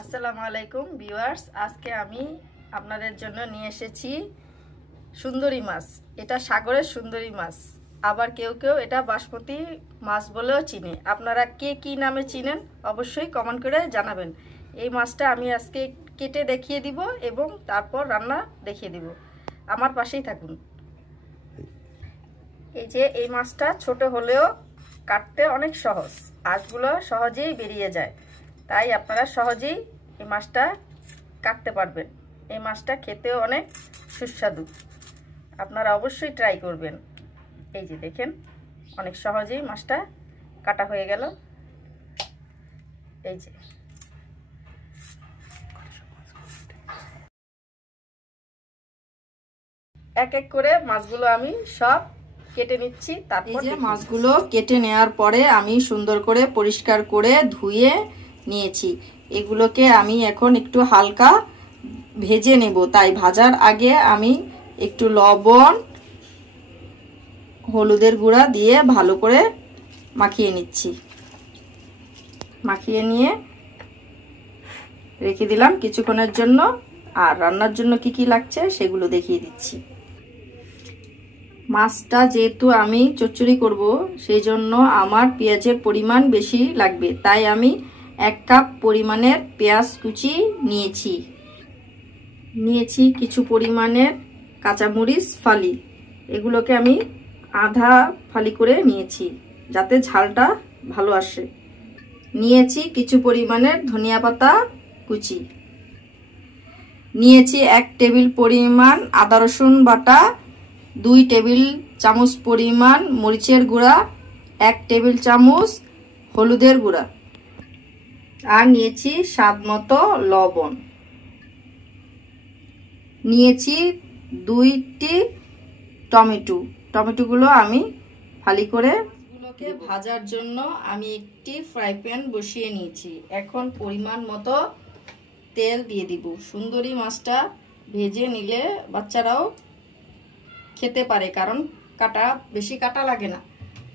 আসসালামু আলাইকুম ভিউয়ার্স, আজকে আমি আপনাদের জন্য নিয়ে এসেছি সুন্দরী মাছ। এটা সাগরের সুন্দরী মাছ, আবার কেউ কেউ এটা বাসমতি মাছ বলেও চিনে। আপনারা কে কি নামে চিনেন অবশ্যই কমেন্ট করে জানাবেন। এই মাছটা আমি আজকে কেটে দেখিয়ে দিব এবং তারপর রান্না দেখিয়ে দিব। আমার পাশেই থাকুন। এই যে এই মাছটা ছোট হলেও কাটতে অনেক সহজ, আঁশগুলো সহজেই বেরিয়ে যায়, তাই আপনারা সহজেই এই মাছটা কাটতে পারবেন। এই মাছটা খেতেও অনেক সুস্বাদু, আপনারা অবশ্যই ট্রাই করবেন। এই যে দেখেন, অনেক সহজেই মাছটা কাটা হয়ে গেল। এই যে এক এক করে মাছগুলো আমি সব কেটে নিচ্ছি। তারপর যে মাছগুলো কেটে নেওয়ার পরে আমি সুন্দর করে পরিষ্কার করে ধুয়ে নিয়েছি। এগুলোকে আমি এখন একটু হালকা ভেজে নেব, তাই ভাজার আগে আমি একটু লবণ, হলুদের গুঁড়া দিয়ে ভালো করে মাখিয়ে নিচ্ছি। মাখিয়ে নিয়ে রেখে দিলাম কিছুক্ষণের জন্য। আর রান্নার জন্য কি কি লাগছে সেগুলো দেখিয়ে দিচ্ছি। মাছটা যেহেতু আমি চচ্চড়ি করব, সেই জন্য আমার পেঁয়াজের পরিমাণ বেশি লাগবে, তাই আমি 1 কাপ পরিমাণের পেঁয়াজ কুচি নিয়েছি কিছু পরিমাণের কাঁচামরিচ ফালি। এগুলোকে আমি আধা ফালি করে নিয়েছি যাতে ঝালটা ভালো আসে। নিয়েছি কিছু পরিমাণের ধনিয়া পাতা কুচি। নিয়েছি 1 টেবিল পরিমাণ আদা রসুন বাটা, 2 টেবিল চামচ পরিমাণ মরিচের গুঁড়া, 1 টেবিল চামচ হলুদের গুঁড়া, আর নিয়েছি স্বাদ মতো লবণ। নিয়েছি 2টি টমেটোগুলো আমি ফালি করে ভাজার জন্য আমি একটি ফ্রাই প্যান বসিয়ে নিয়েছি। এখন পরিমাণ মতো তেল দিয়ে দিব। সুন্দরী মাছটা ভেজে নিলে বাচ্চারাও খেতে পারে, কারণ বেশি কাটা লাগে না,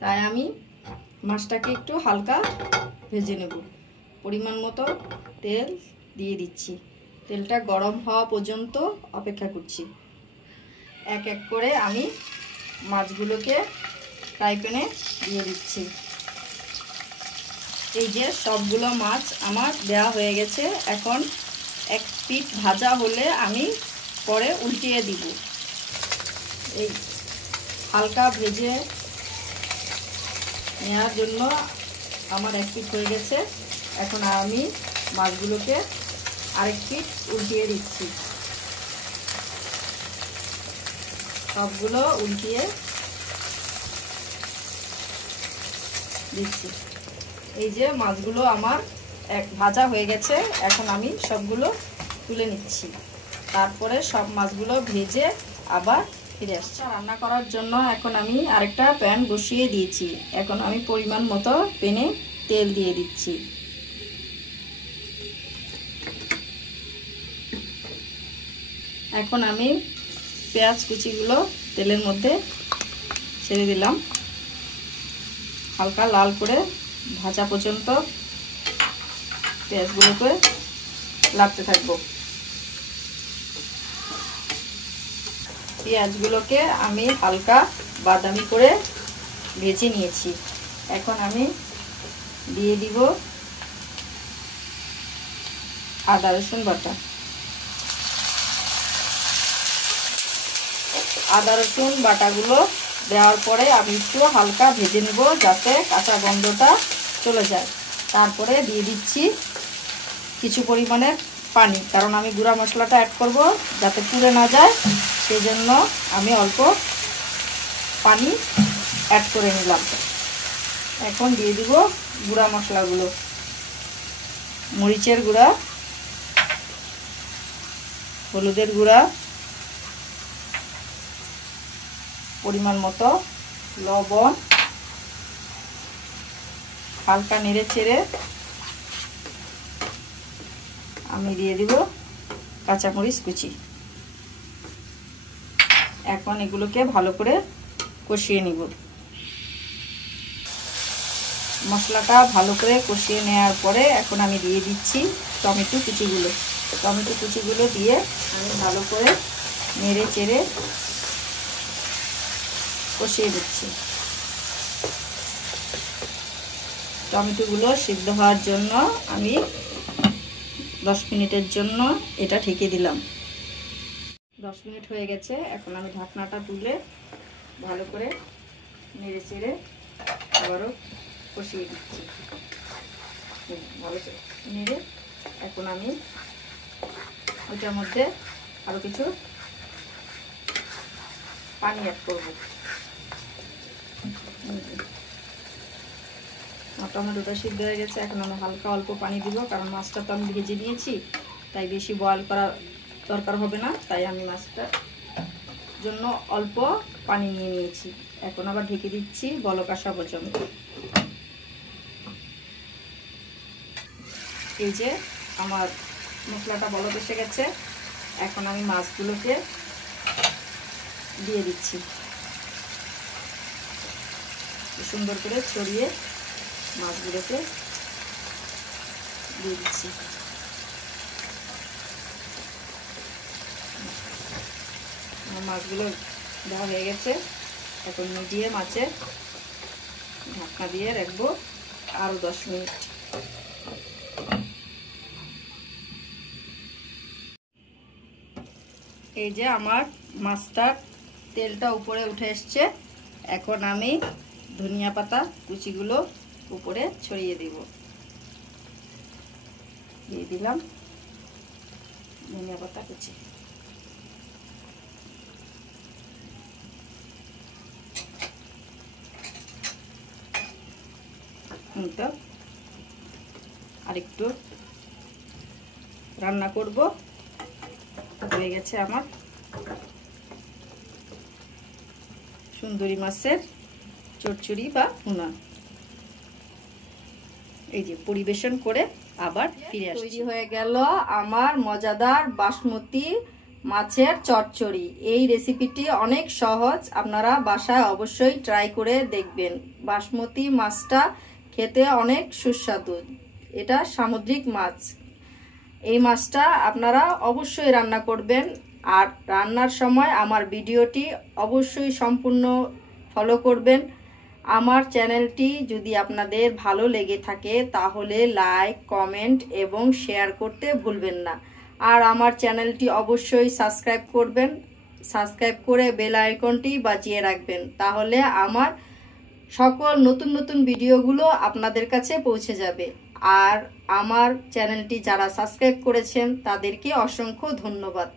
তাই আমি মাছটাকে একটু হালকা ভেজে নেব। পরিমাণ মতো তেল দিয়ে দিচ্ছি। তেলটা গরম হওয়া পর্যন্ত অপেক্ষা করছি। এক এক করে আমি মাছগুলোকে ফ্রাই প্যানে দিয়ে দিচ্ছি। এই যে সবগুলো মাছ আমার দেওয়া হয়ে গেছে। এখন এক পিঠ ভাজা হলে আমি পরে উল্টিয়ে দিব। এই হালকা ভেজে নেওয়ার জন্য আমার এক পিঠ হয়ে গেছে। এখন আমি মাছগুলোকে আরেক পিঠ উল্টিয়ে দিচ্ছি। সবগুলো উল্টিয়ে দিচ্ছি। এই যে মাছগুলো আমার ভাজা হয়ে গেছে। এখন আমি সবগুলো তুলে নিচ্ছি। তারপরে সব মাছগুলো ভেজে আবার ফিরে আসছি। রান্না করার জন্য এখন আমি আরেকটা প্যান বসিয়ে দিয়েছি। এখন আমি পরিমাণ মতো প্যানে তেল দিয়ে দিচ্ছি। এখন আমি পেঁয়াজ কুচিগুলো তেলের মধ্যে ছেড়ে দিলাম। হালকা লাল করে ভাজা পর্যন্ত পেঁয়াজগুলোকে লাগতে থাকবো। পেঁয়াজগুলোকে আমি হালকা বাদামি করে ভেজে নিয়েছি। এখন আমি দিয়ে দিব আদা রসুন বাটা। আদা রসুন বাটাগুলো দেওয়ার পরে আমি একটু হালকা ভেজে নেব যাতে কাঁচা গন্ধটা চলে যায়। তারপরে দিয়ে দিচ্ছি কিছু পরিমাণের পানি, কারণ আমি গুঁড়া মশলাটা অ্যাড করব যাতে পুড়ে না যায়, সেই জন্য আমি অল্প পানি অ্যাড করে নিলাম। এখন দিয়ে দিব গুঁড়া মশলাগুলো। মরিচের গুঁড়া, হলুদের গুঁড়া, পরিমাণ মতো লবণ, হালকা নেড়ে চেড়ে আমি দিয়ে দিব কাঁচামরিচ কুচি। এখন এগুলোকে ভালো করে কষিয়ে নিব। মশলাটা ভালো করে কষিয়ে নেওয়ার পরে এখন আমি দিয়ে দিচ্ছি টমেটো কুচিগুলো। টমেটো কুচিগুলো দিয়ে আমি ভালো করে নেড়ে চেড়ে কষিয়ে দিচ্ছি। টমেটোগুলো সিদ্ধ হওয়ার জন্য আমি 10 মিনিটের জন্য এটা ঢেকে দিলাম। 10 মিনিট হয়ে গেছে। এখন আমি ঢাকনাটা তুলে ভালো করে নেড়ে চেড়ে আবারও কষিয়ে দিচ্ছি। ভালো করে নেড়ে এখন আমি ওইটার মধ্যে আরও কিছু পানি অ্যাড করবো। টমেটোটা সিদ্ধ হয়ে গেছে। এখন আমি হালকা অল্প পানি দিব, কারণ মাছটা তো আমি ভেজে দিয়েছি, তাই বেশি বয়েল করার দরকার হবে না। তাই আমি মাছটার জন্য অল্প পানি নিয়ে নিয়েছি। এখন আবার ঢেকে দিচ্ছি বলক আসা পর্যন্ত। এই যে আমার মশলাটা বলক এসে গেছে। এখন আমি মাছগুলোকে দিয়ে দিচ্ছি, সুন্দর করে ছড়িয়ে মাছগুলোকে দিয়ে দিচ্ছি। মাছগুলো দেওয়া হয়ে গেছে। এখন মিডিয়াম আছে ঢাকনা দিয়ে রাখবো আরো 10 মিনিট। এই যে আমার মাছটার তেলটা উপরে উঠে এসছে। এখন আমি ধনিয়া পাতা কুচিগুলো উপরে ছড়িয়ে দিব। দিয়ে দিলাম ধনিয়া পাতা কুচি। তো আরেকটু রান্না করব। হয়ে গেছে আমার সুন্দরী মাছের চচ্চড়ি বা ভুনা। এই যে পরিবেশন করে আবার ফিরে আসছি। তৈরি হয়ে গেল আমার মজাদার বাসমতি মাছের চচ্চড়ি। এই রেসিপিটি অনেক সহজ, আপনারা বাসায় অবশ্যই ট্রাই করে দেখবেন। বাসমতি মাছটা খেতে অনেক সুস্বাদু। এটা সামুদ্রিক মাছ। এই মাছটা আপনারা অবশ্যই রান্না করবেন। আর রান্নার সময় আমার ভিডিওটি অবশ্যই সম্পূর্ণ ফলো করবেন। আমার চ্যানেলটি যদি আপনাদের ভালো লেগে থাকে তাহলে লাইক, কমেন্ট এবং শেয়ার করতে ভুলবেন না। আর আমার চ্যানেলটি অবশ্যই সাবস্ক্রাইব করবেন। সাবস্ক্রাইব করে বেল আইকনটি বাজিয়ে রাখবেন, তাহলে আমার সকল নতুন নতুন ভিডিওগুলো আপনাদের কাছে পৌঁছে যাবে। আর আমার চ্যানেলটি যারা সাবস্ক্রাইব করেছেন তাদেরকে অসংখ্য ধন্যবাদ।